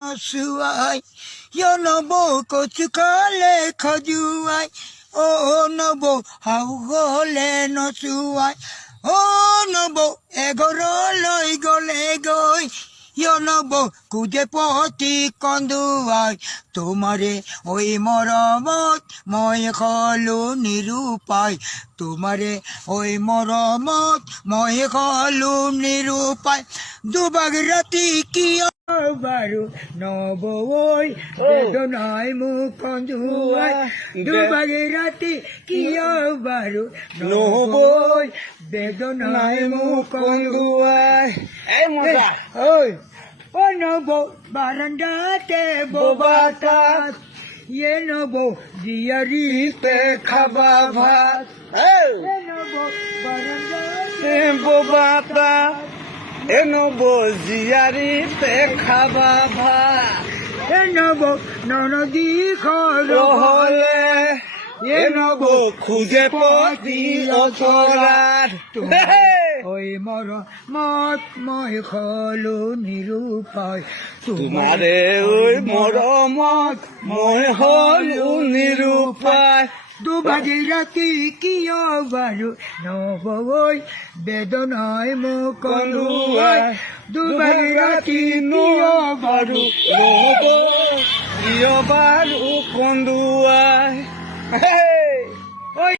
Suai, yo no bo ko chukale khajuai. Oh no bo how gole no suai. Oh no bo egoro loi gole goi. Yo no bo kude poti konduai. তোমারে ওই মরমত মই খলু নিরূপায় তোমারে ওই মরমত মই খলু নিরূপায় দুবাগ রাতি কি Bahru নব ওই বেদনায় মুখ কন্দুয়ায় দুবাগ রাতি কি বারু নব ওই বেদনায় মুখ কন্দুয়ায় এই মজা ওই ও নব বারান্দাতে বোবাটা ये नबो जियारी पे खाबा भात ये नबो बारांदाते বোবাটা এ নবো জিয়ারি पे খাবা ভাত এ নবো ননদি খরহলে এ নবো খুঁজে পতি অচরার ওই মর মত মই খলু নিরূপায় তোমারে ওই মরমত মই হলু নিরূপায় দুবাজি রাতি কিয় বারু নব ওই বেদনায় মুখ কন্দুয়ায় দুবাজি রাতি কিয় বারু নব কিয় বারু কন্দুয়ায়